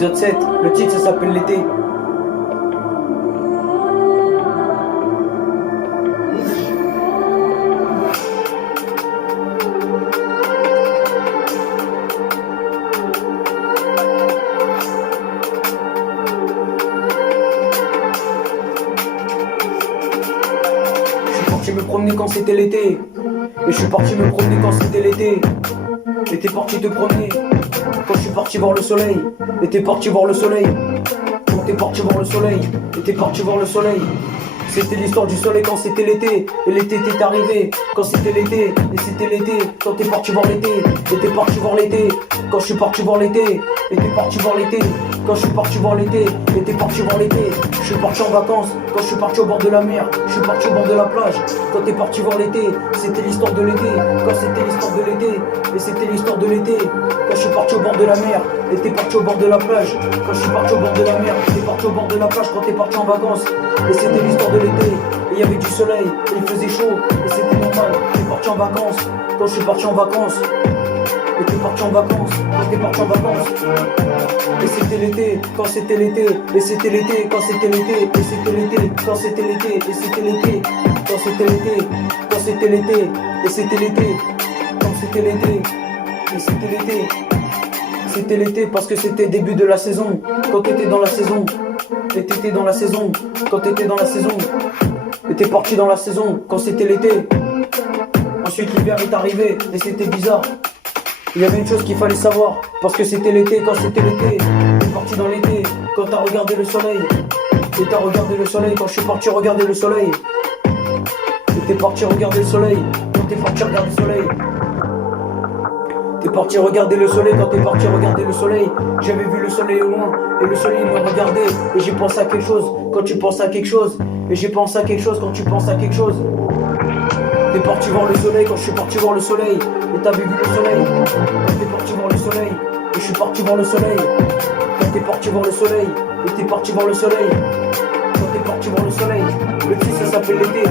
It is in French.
Épisode 7, le titre ça s'appelle l'été. Je suis parti me promener quand c'était l'été. Et je suis parti me promener quand c'était l'été. Et t'es parti te promener quand je suis parti voir le soleil. Et t'es parti voir le soleil. Quand t'es parti voir le soleil. Et t'es parti voir le soleil. C'était l'histoire du soleil quand c'était l'été. Et l'été t'est arrivé quand c'était l'été. Et c'était l'été quand t'es parti voir l'été. Et t'es parti voir l'été quand je suis parti voir l'été. Et t'es parti voir l'été quand je suis parti voir l'été. Et t'es parti voir l'été. Je suis parti en vacances quand je suis parti au bord de la mer. Je suis parti au bord de la plage quand t'es parti voir l'été. C'était l'histoire de l'été quand c'était l'histoire de l'été. Et c'était l'histoire de l'été quand je suis parti au bord de la mer. Et t'es parti au bord de la plage quand je suis parti au bord de la mer. Et t'es parti au bord de la plage quand t'es parti en vacances. Et c'était l'histoire de l'été. Et il y avait du soleil et il faisait chaud. Et c'était normal. T'es parti en vacances quand je suis parti en vacances. Et t'es parti en vacances quand t'es parti en vacances. Et c'était l'été, quand c'était l'été. Et c'était l'été, quand c'était l'été. Et c'était l'été, quand c'était l'été. Et c'était l'été, quand c'était l'été. Quand c'était l'été, et c'était l'été. Quand c'était l'été, et c'était l'été. C'était l'été parce que c'était début de la saison. Quand t'étais dans la saison. Et t'étais dans la saison. Quand t'étais dans la saison. Et t'es parti dans la saison. Quand c'était l'été. Ensuite l'hiver est arrivé. Et c'était bizarre. Il y avait une chose qu'il fallait savoir, parce que c'était l'été, quand c'était l'été. T'es parti dans l'été, quand t'as regardé le soleil. Et t'as regardé le soleil, quand je suis parti regarder le soleil. Et t'es parti regarder le soleil, quand t'es parti regarder le soleil. T'es parti regarder le soleil, quand t'es parti regarder le soleil. J'avais vu le soleil au loin, et le soleil me regardait. Et j'ai pensé à quelque chose, quand tu penses à quelque chose. Et j'ai pensé à quelque chose, quand tu penses à quelque chose. T'es parti voir le soleil quand je suis parti voir le soleil. Et t'avais vu le soleil quand t'es parti voir le soleil. Et je suis parti voir le soleil quand t'es parti voir le soleil. Et t'es parti voir le soleil quand t'es parti voir le soleil. Le titre ça s'appelle l'été.